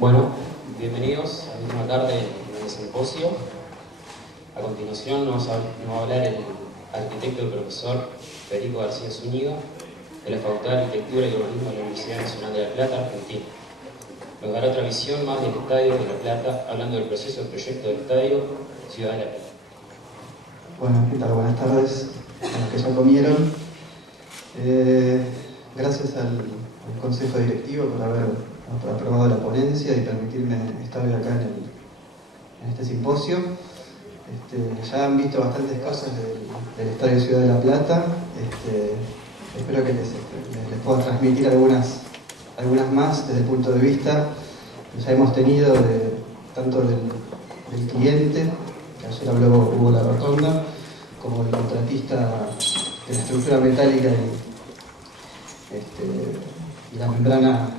Bueno, bienvenidos a la misma tarde en el simposio. A continuación nos va a hablar el arquitecto y profesor Federico García Zúñiga, de la Facultad de Arquitectura y Urbanismo de la Universidad Nacional de La Plata, Argentina. Nos dará otra visión más del Estadio de La Plata, hablando del proceso de proyecto del Estadio Ciudad de La Plata. Bueno, ¿qué tal? Buenas tardes a los que ya comieron. Gracias al Consejo Directivo por haber aprobado la ponencia y permitirme estar hoy acá en este simposio. Ya han visto bastantes cosas del Estadio Ciudad de La Plata. Espero que les pueda transmitir algunas más desde el punto de vista que ya hemos tenido tanto del cliente, que ayer habló Hugo Larrotonda, como del contratista de la estructura metálica y la membrana,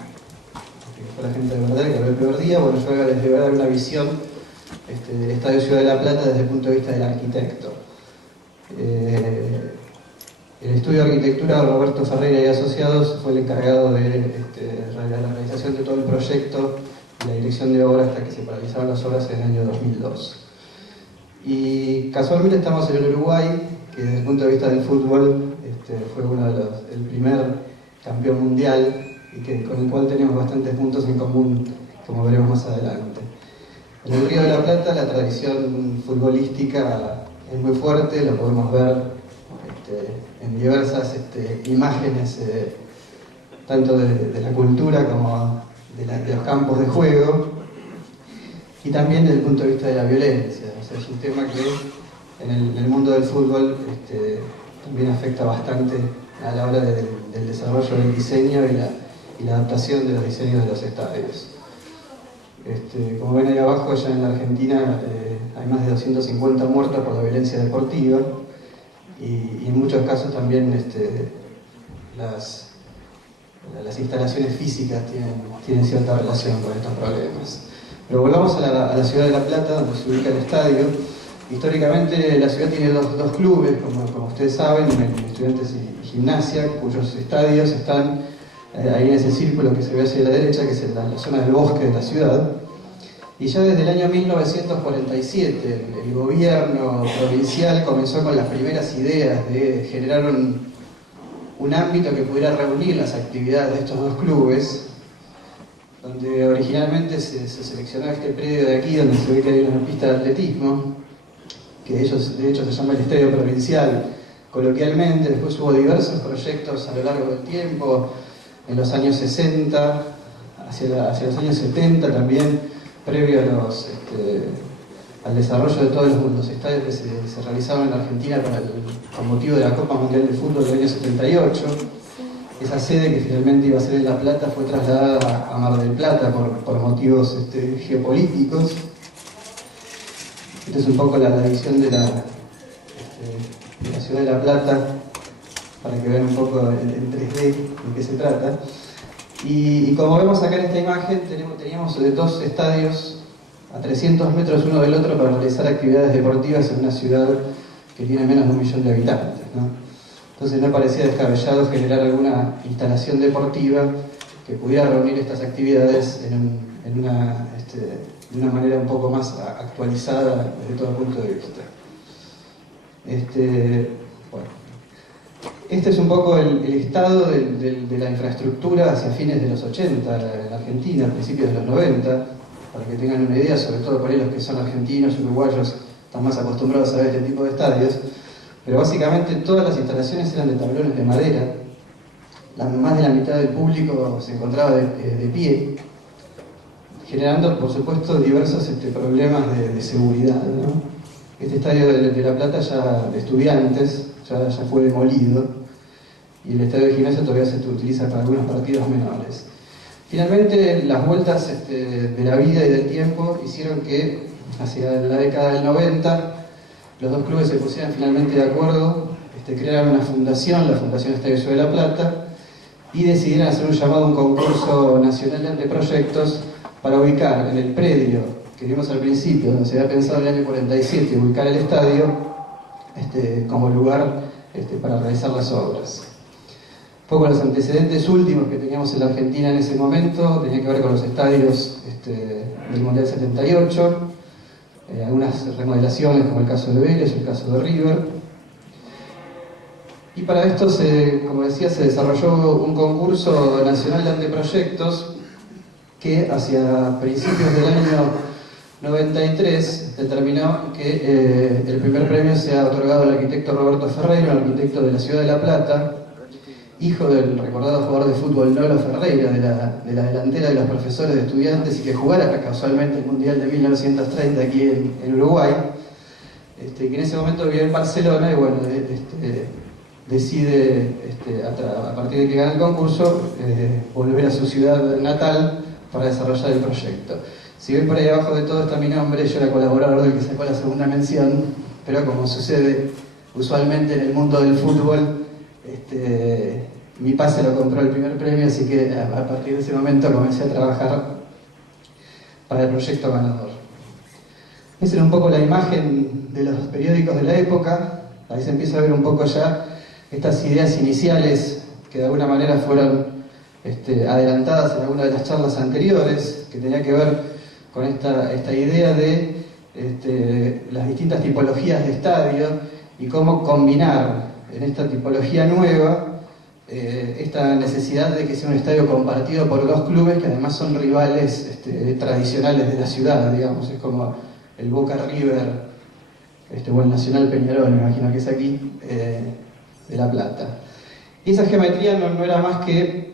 que fue la gente de verdad que habló el peor día. Bueno, yo les voy a dar una visión del Estadio Ciudad de La Plata desde el punto de vista del arquitecto. El estudio de arquitectura de Roberto Ferreira y Asociados fue el encargado de la realización de todo el proyecto y la dirección de obra hasta que se paralizaron las obras en el año 2002. Y casualmente estamos en el Uruguay, que desde el punto de vista del fútbol fue el primer campeón mundial y con el cual tenemos bastantes puntos en común, como veremos más adelante. En el Río de la Plata la tradición futbolística es muy fuerte, lo podemos ver en diversas imágenes, tanto de la cultura como de los campos de juego, y también desde el punto de vista de la violencia. O sea, es un tema que en el mundo del fútbol también afecta bastante a la hora del desarrollo del diseño y la adaptación de los diseños de los estadios. Como ven ahí abajo, ya en la Argentina hay más de 250 muertos por la violencia deportiva, y en muchos casos también las instalaciones físicas tienen cierta relación con estos problemas. Pero volvamos a la ciudad de La Plata, donde se ubica el estadio. Históricamente la ciudad tiene dos clubes, como ustedes saben, Estudiantes y Gimnasia, cuyos estadios están ahí en ese círculo que se ve hacia la derecha, que es en la zona del bosque de la ciudad. Y ya desde el año 1947 el gobierno provincial comenzó con las primeras ideas de generar un ámbito que pudiera reunir las actividades de estos dos clubes, donde originalmente se seleccionó este predio de aquí, donde se ve que hay una pista de atletismo, que de hecho se llama el Estadio Provincial coloquialmente. Después hubo diversos proyectos a lo largo del tiempo, en los años 60, hacia los años 70 también, previo al desarrollo de todos los estadios que se realizaban en Argentina con motivo de la Copa Mundial de Fútbol del año 78. Esa sede, que finalmente iba a ser en La Plata, fue trasladada a Mar del Plata por motivos geopolíticos. Esta es un poco la visión de la ciudad de La Plata, para que vean un poco en 3D de qué se trata. Y como vemos acá en esta imagen, teníamos dos estadios a 300 metros uno del otro para realizar actividades deportivas en una ciudad que tiene menos de 1 millón de habitantes, ¿no? Entonces no parecía descabellado generar alguna instalación deportiva que pudiera reunir estas actividades de una manera un poco más actualizada desde todo punto de vista. Este es un poco el estado de la infraestructura hacia fines de los 80 en Argentina, a principios de los 90, para que tengan una idea, sobre todo para los que son argentinos, uruguayos, están más acostumbrados a ver este tipo de estadios. Pero básicamente todas las instalaciones eran de tablones de madera. Más de la mitad del público se encontraba de pie, generando, por supuesto, diversos problemas de seguridad, ¿no? Este estadio de La Plata, ya de estudiantes, ya fue demolido, y el estadio de Gimnasia todavía se utiliza para algunos partidos menores. Finalmente, las vueltas de la vida y del tiempo hicieron que, hacia la década del 90, los dos clubes se pusieran finalmente de acuerdo, crearon una fundación, la Fundación Estadio Ciudad de La Plata, y decidieron hacer un llamado a un concurso nacional de proyectos para ubicar en el predio que vimos al principio, donde se había pensado en el año 47, ubicar el estadio como lugar para realizar las obras. poco los antecedentes últimos que teníamos en la Argentina en ese momento, tenía que ver con los estadios del Mundial 78, algunas remodelaciones como el caso de Vélez, el caso de River. Y para esto, como decía, se desarrolló un concurso nacional de anteproyectos que hacia principios del año 93 determinó que el primer premio sea otorgado al arquitecto Roberto Ferreira, un arquitecto de la ciudad de La Plata, hijo del recordado jugador de fútbol Nolo Ferreira, de la delantera de los profesores de Estudiantes, y que jugara casualmente el Mundial de 1930 aquí en Uruguay, que en ese momento vivía en Barcelona y bueno, decide, a partir de que gana el concurso, volver a su ciudad natal para desarrollar el proyecto. Si ven por ahí abajo de todo está mi nombre, yo era colaborador del que sacó la segunda mención, pero como sucede usualmente en el mundo del fútbol, mi pase lo compró el primer premio, así que a partir de ese momento comencé a trabajar para el proyecto ganador. Esa era un poco la imagen de los periódicos de la época. Ahí se empieza a ver un poco ya estas ideas iniciales que de alguna manera fueron adelantadas en alguna de las charlas anteriores, que tenía que ver con esta idea de las distintas tipologías de estadio y cómo combinar en esta tipología nueva esta necesidad de que sea un estadio compartido por dos clubes que además son rivales tradicionales de la ciudad, digamos. Es como el Boca River o el Nacional Peñarol, me imagino que es aquí, de La Plata. Y esa geometría no era más que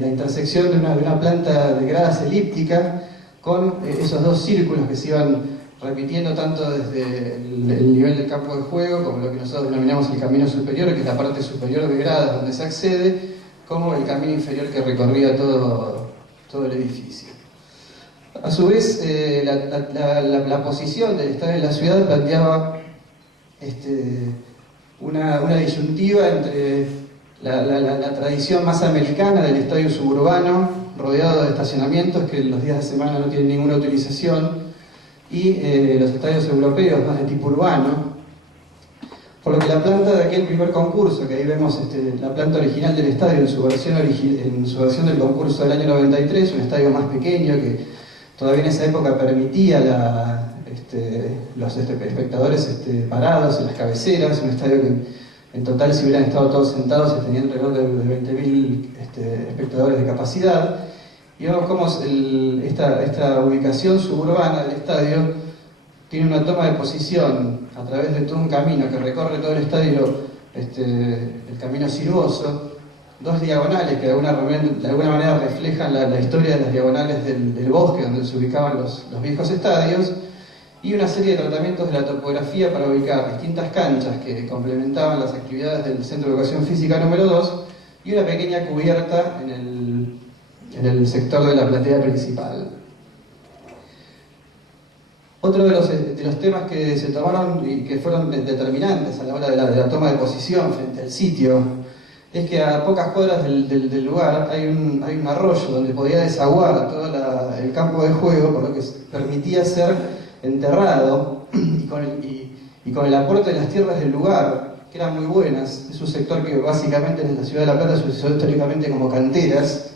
la intersección de una planta de gradas elípticas con esos dos círculos que se iban repitiendo tanto desde el nivel del campo de juego, como lo que nosotros denominamos el camino superior, que es la parte superior de gradas donde se accede, como el camino inferior que recorría todo el edificio. A su vez, la posición del estadio en la ciudad planteaba una disyuntiva entre la tradición más americana del estadio suburbano, rodeado de estacionamientos que los días de semana no tienen ninguna utilización, y los estadios europeos más de tipo urbano, por lo que la planta de aquel primer concurso, que ahí vemos la planta original del estadio en su versión del concurso del año 93, un estadio más pequeño que todavía en esa época permitía los espectadores parados en las cabeceras, un estadio que en total, si hubieran estado todos sentados, tenían alrededor de 20.000 espectadores de capacidad. Y vemos cómo esta ubicación suburbana del estadio tiene una toma de posición a través de todo un camino que recorre todo el estadio, el camino sinuoso, dos diagonales que de alguna manera reflejan la historia de las diagonales del bosque donde se ubicaban los viejos estadios, y una serie de tratamientos de la topografía para ubicar distintas canchas que complementaban las actividades del Centro de Educación Física número 2 y una pequeña cubierta en el sector de la platea principal. Otro de los temas que se tomaron y que fueron determinantes a la hora de la toma de posición frente al sitio es que a pocas cuadras del lugar hay un arroyo donde podía desaguar todo el campo de juego, por lo que permitía ser enterrado y con el aporte de las tierras del lugar, que eran muy buenas. Es un sector que básicamente en la ciudad de La Plata se utilizó históricamente como canteras,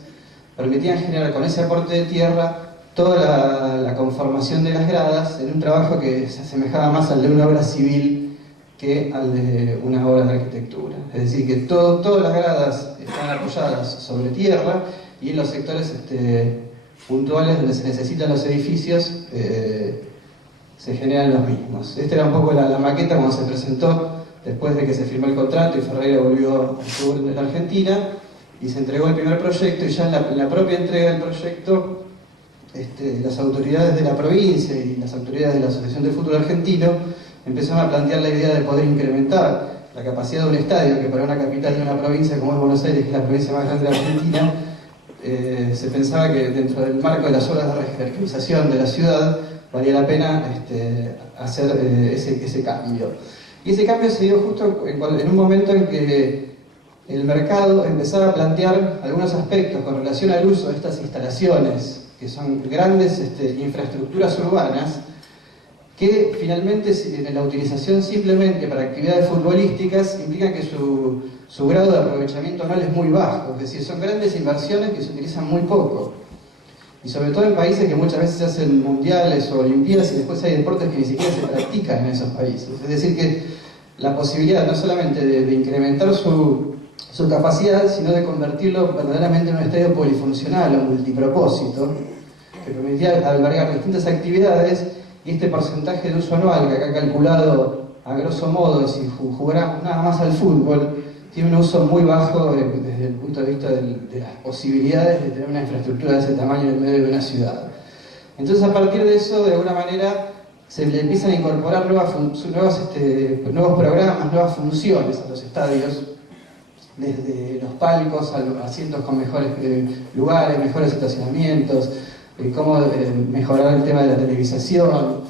permitían generar con ese aporte de tierra toda la conformación de las gradas en un trabajo que se asemejaba más al de una obra civil que al de una obra de arquitectura. Es decir, que todas las gradas están apoyadas sobre tierra y en los sectores puntuales donde se necesitan los edificios se generan los mismos. Esta era un poco la maqueta cuando se presentó después de que se firmó el contrato y Ferreira volvió al sur de la Argentina y se entregó el primer proyecto, y ya en la propia entrega del proyecto las autoridades de la provincia y las autoridades de la Asociación de Fútbol Argentino empezaron a plantear la idea de poder incrementar la capacidad de un estadio que para una capital de una provincia como es Buenos Aires, que es la provincia más grande de Argentina, se pensaba que dentro del marco de las obras de rejerarquización de la ciudad valía la pena hacer ese cambio. Y ese cambio se dio justo en un momento en que el mercado empezaba a plantear algunos aspectos con relación al uso de estas instalaciones, que son grandes infraestructuras urbanas, que finalmente la utilización simplemente para actividades futbolísticas implica que su su grado de aprovechamiento anual es muy bajo, es decir, son grandes inversiones que se utilizan muy poco. Y sobre todo en países que muchas veces se hacen mundiales o olimpiadas y después hay deportes que ni siquiera se practican en esos países. Es decir, que la posibilidad no solamente de incrementar su capacidad, sino de convertirlo verdaderamente en un estadio polifuncional o multipropósito, que permitía albergar distintas actividades, y este porcentaje de uso anual, que acá ha calculado a grosso modo, si jugáramos nada más al fútbol, tiene un uso muy bajo desde el punto de vista de las posibilidades de tener una infraestructura de ese tamaño en medio de una ciudad. Entonces, a partir de eso, de alguna manera, se le empiezan a incorporar nuevos programas, nuevas funciones a los estadios, desde los palcos a los asientos con mejores lugares, mejores estacionamientos, cómo mejorar el tema de la televisación,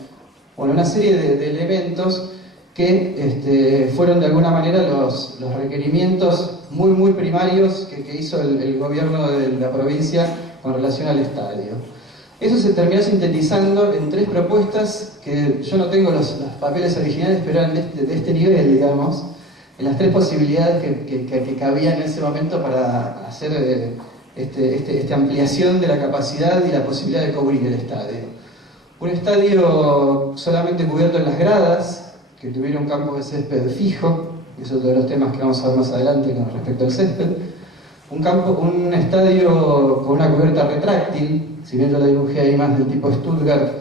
bueno, una serie de elementos que fueron de alguna manera los requerimientos muy primarios que hizo el gobierno de la provincia con relación al estadio. Eso se terminó sintetizando en 3 propuestas que yo no tengo los papeles originales, pero eran de este nivel, digamos, en las 3 posibilidades que cabían en ese momento para hacer esta ampliación de la capacidad y la posibilidad de cubrir el estadio. Un estadio solamente cubierto en las gradas, que tuviera un campo de césped fijo, que es otro de los temas que vamos a ver más adelante con respecto al césped. Un estadio con una cubierta retráctil, si bien yo la dibujé ahí más del tipo Stuttgart,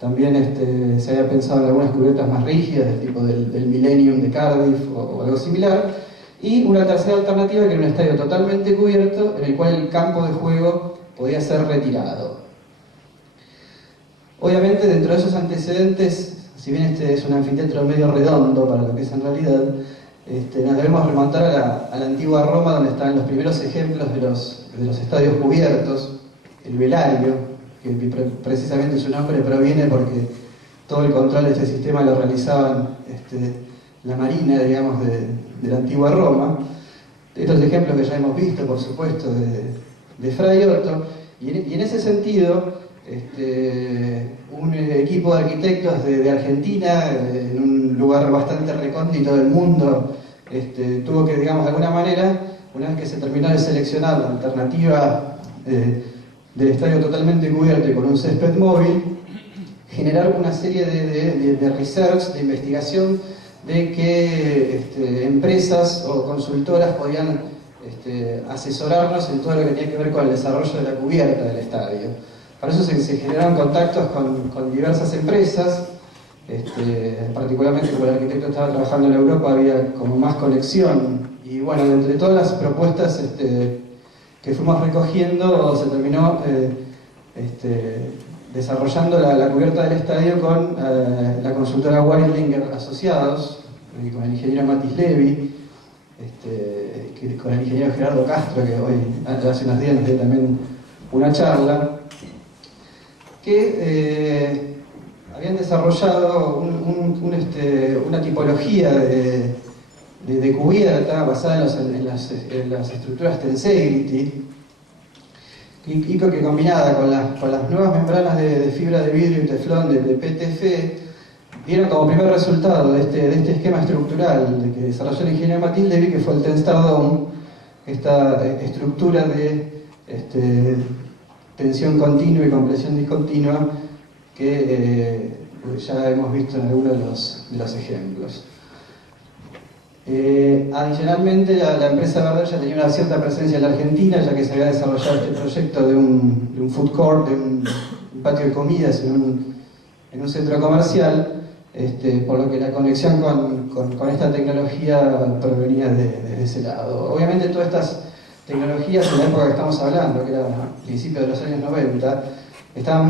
también se había pensado en algunas cubiertas más rígidas, del tipo del Millennium de Cardiff o algo similar. Y una tercera alternativa, que era un estadio totalmente cubierto, en el cual el campo de juego podía ser retirado. Obviamente, dentro de esos antecedentes, si bien este es un anfiteatro medio redondo para lo que es en realidad, nos debemos remontar a la antigua Roma, donde están los primeros ejemplos de los estadios cubiertos, el Velario, que precisamente su nombre proviene porque todo el control de este sistema lo realizaban la marina, digamos, de la antigua Roma. Estos ejemplos que ya hemos visto, por supuesto, de Fray Otto, y en ese sentido, un equipo de arquitectos de Argentina, en un lugar bastante recóndito del mundo, tuvo que, digamos, de alguna manera, una vez que se terminó de seleccionar la alternativa del estadio totalmente cubierto y con un césped móvil, generar una serie de research, de investigación, de que empresas o consultoras podían asesorarnos en todo lo que tenía que ver con el desarrollo de la cubierta del estadio. Para eso se generaron contactos con diversas empresas, particularmente como el arquitecto estaba trabajando en Europa, había como más conexión. Y bueno, entre todas las propuestas que fuimos recogiendo, se terminó desarrollando la cubierta del estadio con la consultora Weidlinger Asociados, con el ingeniero Matis Levi, con el ingeniero Gerardo Castro, que hoy, hace unos días, nos dio también una charla, que habían desarrollado una tipología de cubierta basada en las estructuras Tensegrity, y que combinada con las nuevas membranas de fibra de vidrio y teflón de PTF, dieron como primer resultado de este esquema estructural que desarrolló el ingeniero Matis Levi, que fue el Tenstar Dome, esta estructura de tensión continua y compresión discontinua que ya hemos visto en algunos de los ejemplos. Adicionalmente, la empresa Verder ya tenía una cierta presencia en la Argentina, ya que se había desarrollado este proyecto de un food court, de un patio de comidas en un centro comercial, por lo que la conexión con esta tecnología provenía desde ese lado. Obviamente todas estas tecnologías, en la época que estamos hablando, que era a principios de los años 90, estaban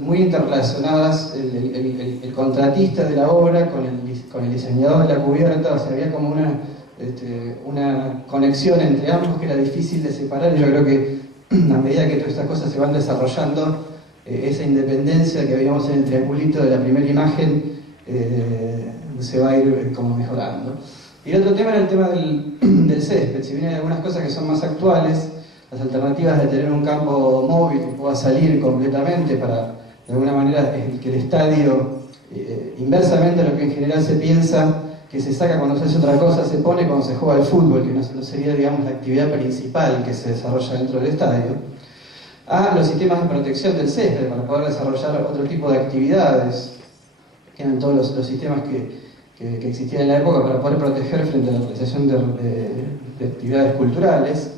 muy interrelacionadas. El contratista de la obra con el diseñador de la cubierta, o sea, había como una conexión entre ambos que era difícil de separar, y yo creo que a medida que todas estas cosas se van desarrollando, esa independencia que veíamos en el triangulito de la primera imagen se va a ir como mejorando. Y el otro tema era el tema del césped. Si bien hay algunas cosas que son más actuales, las alternativas de tener un campo móvil que pueda salir completamente para, de alguna manera, que el estadio, inversamente a lo que en general se piensa, que se saca cuando se hace otra cosa, se pone cuando se juega al fútbol, que no sería, digamos, la actividad principal que se desarrolla dentro del estadio, a los sistemas de protección del césped para poder desarrollar otro tipo de actividades, que eran todos los sistemas que existían en la época para poder proteger frente a la realización de actividades culturales,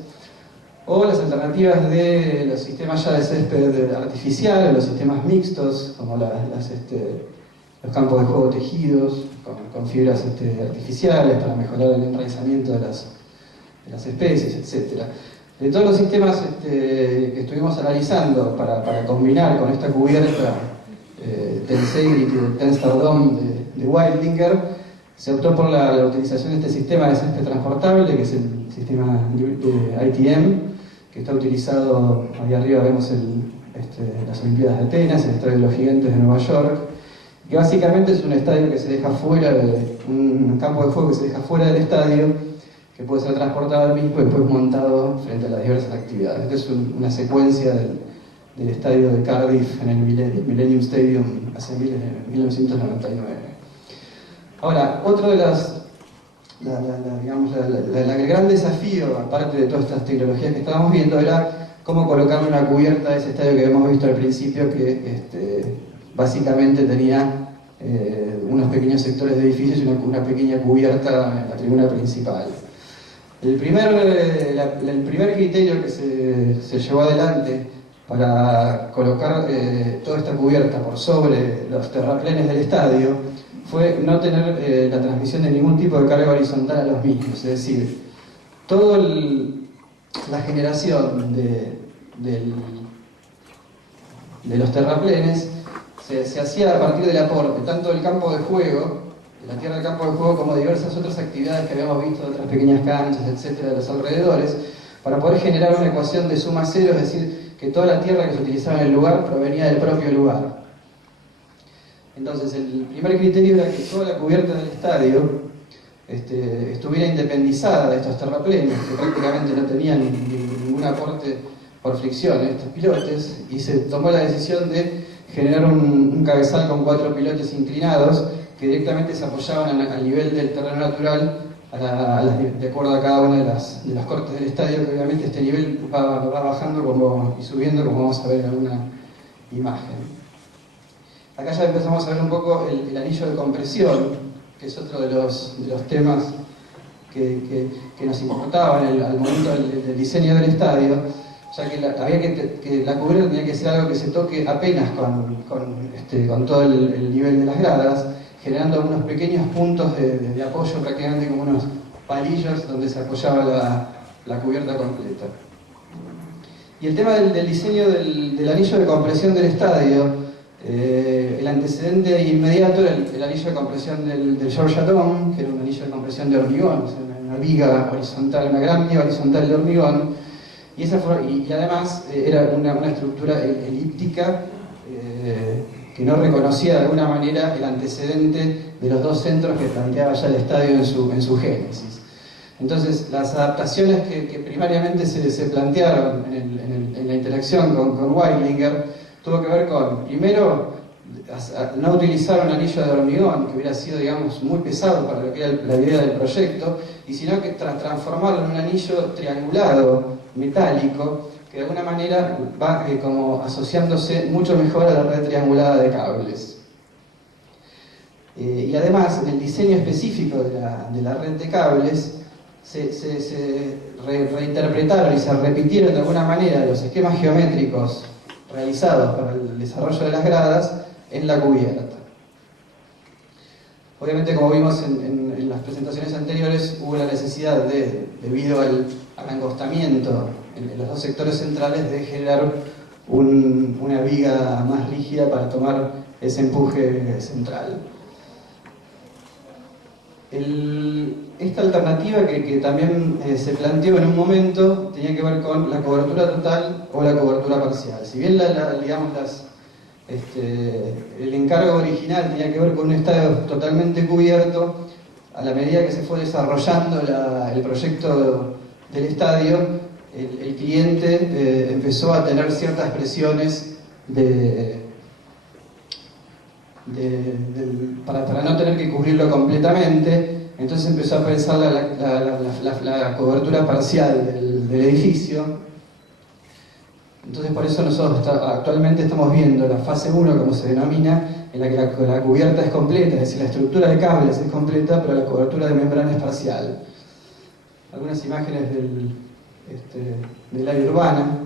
o las alternativas de los sistemas ya de césped artificial, o los sistemas mixtos, como los campos de juego tejidos, con fibras artificiales para mejorar el enraizamiento de las especies, etc. De todos los sistemas que estuvimos analizando para combinar con esta cubierta Tensegrity o Tenstar Dome de Weilinger, se optó por la utilización de este sistema de césped transportable, que es el sistema de ITM, que está utilizado, ahí arriba vemos las Olimpiadas de Atenas, el Estadio de los Gigantes de Nueva York, que básicamente es un estadio que se deja fuera, un campo de juego que se deja fuera del estadio, que puede ser transportado al mismo y después montado frente a las diversas actividades. Esta es una secuencia del estadio de Cardiff en el Millennium Stadium hace 1999. Ahora, otro de el gran desafío, aparte de todas estas tecnologías que estábamos viendo, era cómo colocar una cubierta a ese estadio que habíamos visto al principio, que básicamente tenía unos pequeños sectores de edificios y una pequeña cubierta en la tribuna principal. El primer criterio que se llevó adelante para colocar toda esta cubierta por sobre los terraplenes del estadio fue no tener la transmisión de ningún tipo de carga horizontal a los mismos, es decir, toda la generación de los terraplenes se hacía a partir del aporte, tanto del campo de juego, de la tierra del campo de juego, como de diversas otras actividades que habíamos visto de otras pequeñas canchas, etcétera, de los alrededores, para poder generar una ecuación de suma cero, es decir, que toda la tierra que se utilizaba en el lugar provenía del propio lugar. Entonces, el primer criterio era que toda la cubierta del estadio estuviera independizada de estos terraplenes, que prácticamente no tenían ningún aporte por fricción, estos pilotes, y se tomó la decisión de generar un cabezal con 4 pilotes inclinados que directamente se apoyaban al nivel del terreno natural, de acuerdo a cada una de las cortes del estadio, que obviamente este nivel va bajando y subiendo, como vamos a ver en alguna imagen. Acá ya empezamos a ver un poco el anillo de compresión, que es otro de los temas que nos importaban al momento del diseño del estadio, ya que la cubierta tenía que ser algo que se toque apenas con todo el nivel de las gradas, generando unos pequeños puntos de apoyo, prácticamente como unos palillos donde se apoyaba la cubierta completa. Y el tema del diseño del anillo de compresión del estadio, el antecedente inmediato era el anillo de compresión del Georgia Dome, que era un anillo de compresión de hormigón, o sea, una viga horizontal, una gran viga horizontal de hormigón, y además era una estructura elíptica que no reconocía de alguna manera el antecedente de los dos centros que planteaba ya el estadio en su génesis. Entonces, las adaptaciones que primariamente se plantearon en la interacción con Weilinger tuvo que ver con, primero, no utilizar un anillo de hormigón, que hubiera sido, digamos, muy pesado para lo que era la idea del proyecto, y sino que transformarlo en un anillo triangulado, metálico, que de alguna manera va como asociándose mucho mejor a la red triangulada de cables. Y además, en el diseño específico de la red de cables, se reinterpretaron y se repitieron de alguna manera los esquemas geométricos realizados para el desarrollo de las gradas en la cubierta. Obviamente, como vimos en las presentaciones anteriores, hubo la necesidad debido al angostamiento en los dos sectores centrales, de generar una viga más rígida para tomar ese empuje central. Esta alternativa que también se planteó en un momento tenía que ver con la cobertura total o la cobertura parcial. Si bien el encargo original tenía que ver con un estadio totalmente cubierto, a la medida que se fue desarrollando el proyecto del estadio, el cliente empezó a tener ciertas presiones para no tener que cubrirlo completamente, Entonces empezó a pensar la cobertura parcial del edificio. Entonces por eso nosotros actualmente estamos viendo la fase 1, como se denomina, en la que la cubierta es completa, es decir, la estructura de cables es completa, pero la cobertura de membrana es parcial. Algunas imágenes del área urbana,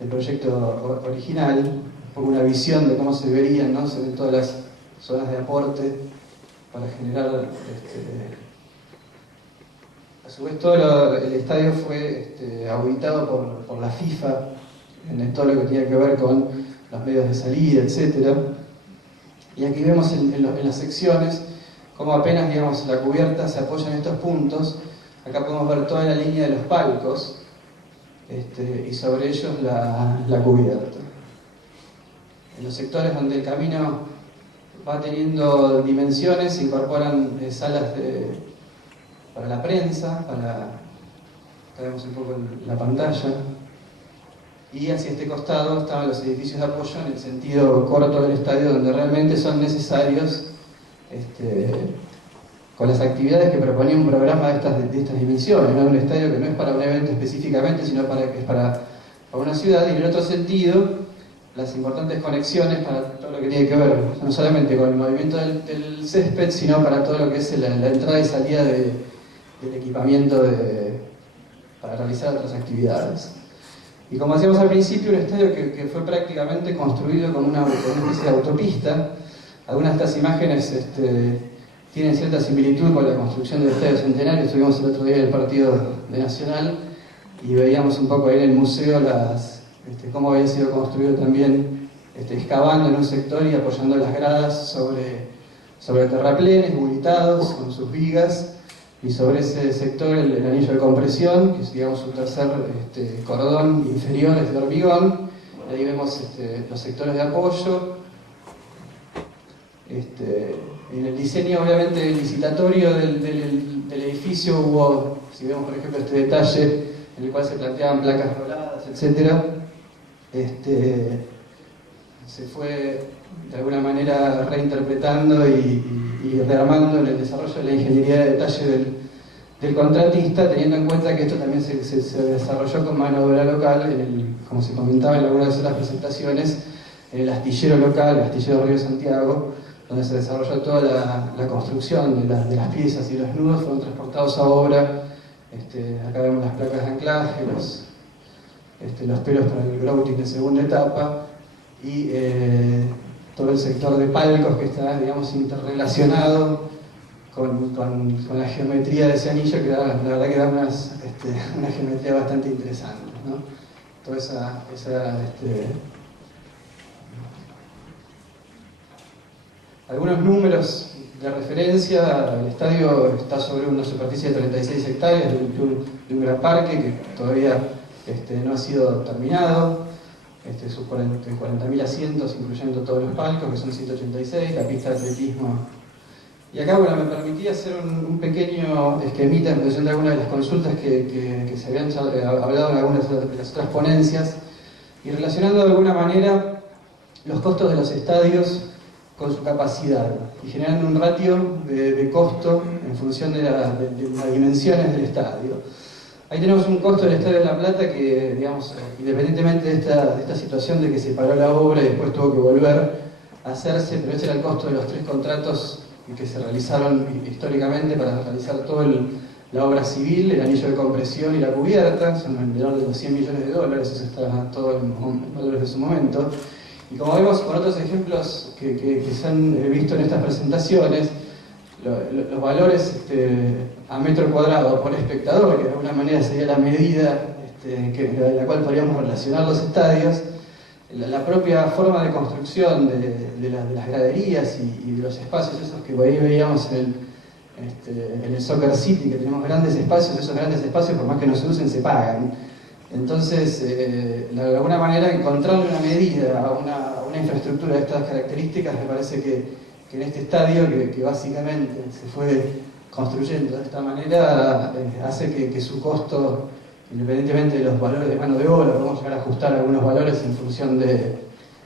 del proyecto original, un poco una visión de cómo se verían, ¿no? Se ven todas las zonas de aporte para generar... A su vez todo el estadio fue auditado por la FIFA en todo lo que tenía que ver con los medios de salida, etc. Y aquí vemos en las secciones cómo apenas, digamos, la cubierta se apoya en estos puntos. Acá podemos ver toda la línea de los palcos y sobre ellos la cubierta. En los sectores donde el camino va teniendo dimensiones se incorporan salas para la prensa, acá vemos un poco la pantalla, y hacia este costado estaban los edificios de apoyo en el sentido corto del estadio, donde realmente son necesarios con las actividades que proponía un programa de estas dimensiones, ¿no? Un estadio que no es para un evento específicamente, sino es para una ciudad, y en el otro sentido, las importantes conexiones para todo lo que tiene que ver, no solamente con el movimiento del césped, sino para todo lo que es la entrada y salida del equipamiento para realizar otras actividades. Y como decíamos al principio, un estadio que fue prácticamente construido como una especie de autopista. Algunas de estas imágenes tienen cierta similitud con la construcción del Estadio Centenario. Estuvimos el otro día en el partido de Nacional y veíamos un poco ahí en el museo cómo había sido construido también, excavando en un sector y apoyando las gradas sobre terraplenes bulitados con sus vigas, y sobre ese sector el anillo de compresión, que es, digamos, su tercer cordón inferior, es de hormigón. Y ahí vemos los sectores de apoyo. En el diseño, obviamente, licitatorio del edificio hubo, si vemos por ejemplo este detalle en el cual se planteaban placas roladas, etc., se fue de alguna manera reinterpretando y rearmando en el desarrollo de la ingeniería de detalle del contratista, teniendo en cuenta que esto también se desarrolló con mano de obra local, como se comentaba en algunas de las presentaciones, en el astillero local, el astillero Río Santiago, donde se desarrolló toda la construcción de las piezas, y los nudos fueron transportados a obra. Acá vemos las placas de anclaje, los pelos para el grouting de segunda etapa, y todo el sector de palcos que está, digamos, interrelacionado con la geometría de ese anillo, que la verdad que da una geometría bastante interesante, ¿no? Toda algunos números de referencia. El estadio está sobre una superficie de 36 hectáreas de un gran parque que todavía no ha sido terminado. Sus 40.000 asientos, incluyendo todos los palcos, que son 186, la pista de atletismo. Y acá, bueno, me permití hacer un pequeño esquemita en función de algunas de las consultas que se habían hablado en algunas de las otras ponencias, y relacionando de alguna manera los costos de los estadios con su capacidad, y generando un ratio de costo en función de las dimensiones del estadio. Ahí tenemos un costo del Estadio de La Plata que, digamos, independientemente de esta situación de que se paró la obra y después tuvo que volver a hacerse, pero ese era el costo de los 3 contratos que se realizaron históricamente para realizar toda la obra civil, el anillo de compresión y la cubierta. Son alrededor de los $100 millones, eso está todo en valores de su momento. Y como vemos con otros ejemplos que se han visto en estas presentaciones, los valores a metro cuadrado por espectador, que de alguna manera sería la medida de la cual podríamos relacionar los estadios, la propia forma de construcción de las graderías y de los espacios esos que ahí veíamos en el Soccer City, que tenemos grandes espacios. Esos grandes espacios, por más que no se usen, se pagan. Entonces, de alguna manera, encontrarle una medida a una infraestructura de estas características, me parece que en este estadio, que básicamente se fue construyendo de esta manera, hace que su costo, independientemente de los valores de mano de obra, podemos llegar a ajustar algunos valores en función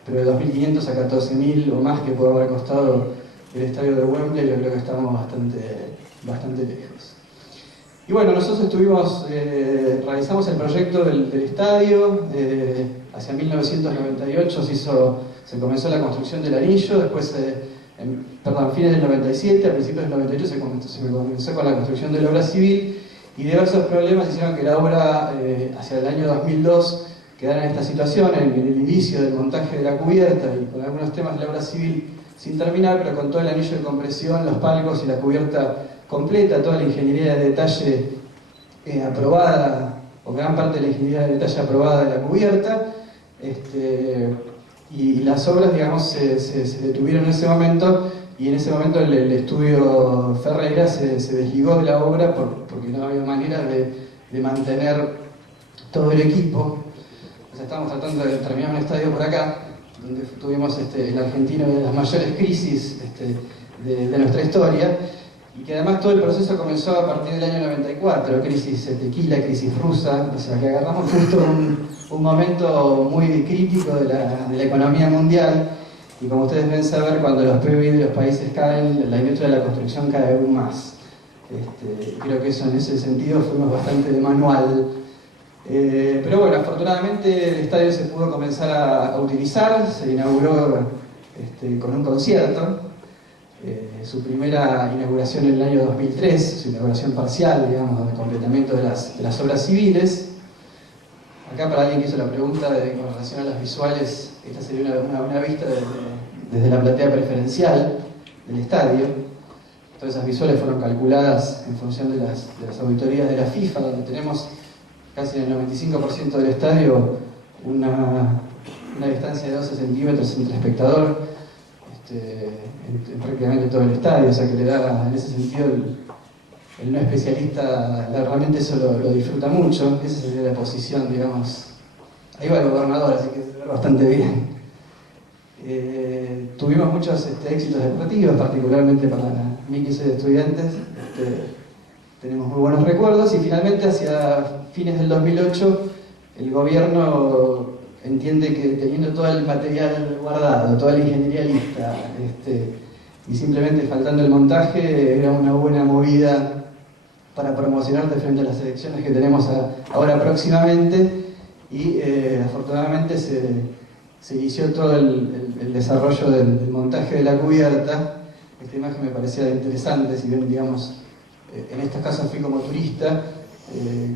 pero de 2.500 a 14.000 o más que puede haber costado el estadio de Wembley. Yo creo que estamos bastante lejos. Y bueno, nosotros realizamos el proyecto del estadio, hacia 1998 se comenzó la construcción del anillo, después, a fines del 97, a principios del 98 se comenzó con la construcción de la obra civil, y diversos problemas hicieron que la obra, hacia el año 2002, quedara en esta situación, en el inicio del montaje de la cubierta y con algunos temas de la obra civil sin terminar, pero con todo el anillo de compresión, los palcos y la cubierta completa, toda la ingeniería de detalle aprobada, o gran parte de la ingeniería de detalle aprobada de la cubierta, y las obras, digamos, se detuvieron en ese momento, y en ese momento el estudio Ferreira se desligó de la obra porque no había manera de mantener todo el equipo. O sea, estábamos tratando de terminar un estadio por acá, donde tuvimos en Argentina una de las mayores crisis de nuestra historia, y que además todo el proceso comenzó a partir del año 94, crisis tequila, crisis rusa, o sea que agarramos justo un momento muy crítico de la economía mundial, y como ustedes deben saber, cuando los PIB de los países caen, la industria de la construcción cae aún más. Creo que eso, en ese sentido, fuimos bastante de manual. Pero bueno, afortunadamente el estadio se pudo comenzar a utilizar, se inauguró con un concierto, su primera inauguración en el año 2003, su inauguración parcial, digamos, de completamiento de las obras civiles. Acá, para alguien que hizo la pregunta con relación a las visuales, esta sería una vista desde la platea preferencial del estadio. Todas esas visuales fueron calculadas en función de las auditorías de la FIFA, donde tenemos casi en el 95% del estadio una distancia de 12 centímetros entre espectador, en prácticamente todo el estadio, o sea que le da, en ese sentido, el no especialista realmente eso lo disfruta mucho. Esa sería la posición, digamos. Ahí va el gobernador, así que se ve bastante bien. Tuvimos muchos éxitos deportivos, particularmente para mí que soy de Estudiantes. Tenemos muy buenos recuerdos, y finalmente hacia fines del 2008 el gobierno entiende que, teniendo todo el material guardado, toda la ingeniería lista, y simplemente faltando el montaje, era una buena movida para promocionarte frente a las elecciones que tenemos ahora próximamente, y afortunadamente se inició todo el desarrollo del montaje de la cubierta. Esta imagen me parecía interesante, si bien, digamos, en estos casos fui como turista,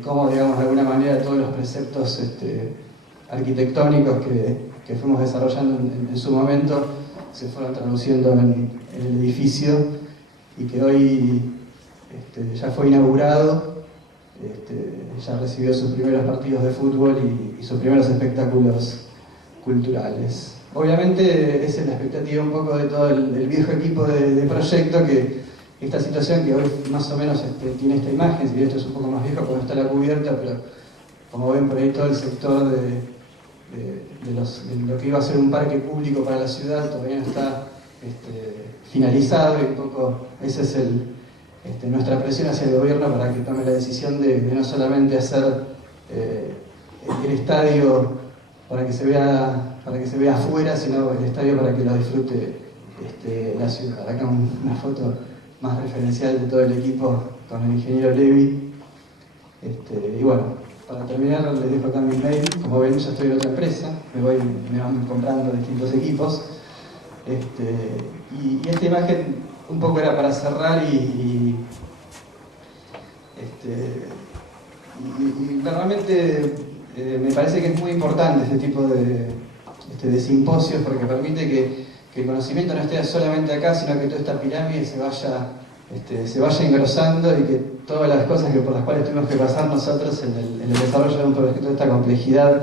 como, digamos, de alguna manera todos los preceptos arquitectónicos que fuimos desarrollando en su momento se fueron traduciendo en el edificio, y que hoy ya fue inaugurado, ya recibió sus primeros partidos de fútbol y sus primeros espectáculos culturales. Obviamente esa es la expectativa un poco de todo el viejo equipo de proyecto, que esta situación que hoy más o menos tiene esta imagen, si bien esto es un poco más viejo porque está la cubierta, pero como ven por ahí todo el sector de lo que iba a ser un parque público para la ciudad todavía no está finalizado, y un poco esa es nuestra presión hacia el gobierno para que tome la decisión de no solamente hacer el estadio para que se vea afuera, sino el estadio para que lo disfrute la ciudad. Acá una foto más referencial de todo el equipo con el ingeniero Levi. Y bueno, para terminar les dejo acá mi mail. Como ven, ya estoy en otra empresa, me van comprando distintos equipos. Y esta imagen un poco era para cerrar, y realmente me parece que es muy importante este tipo de simposios, porque permite que el conocimiento no esté solamente acá, sino que toda esta pirámide se vaya engrosando, y que todas las cosas por las cuales tuvimos que pasar nosotros en el desarrollo de un proyecto de esta complejidad,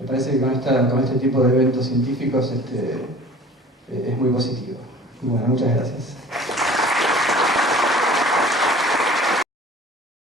me parece que con este tipo de eventos científicos es muy positivo. Bueno, muchas gracias.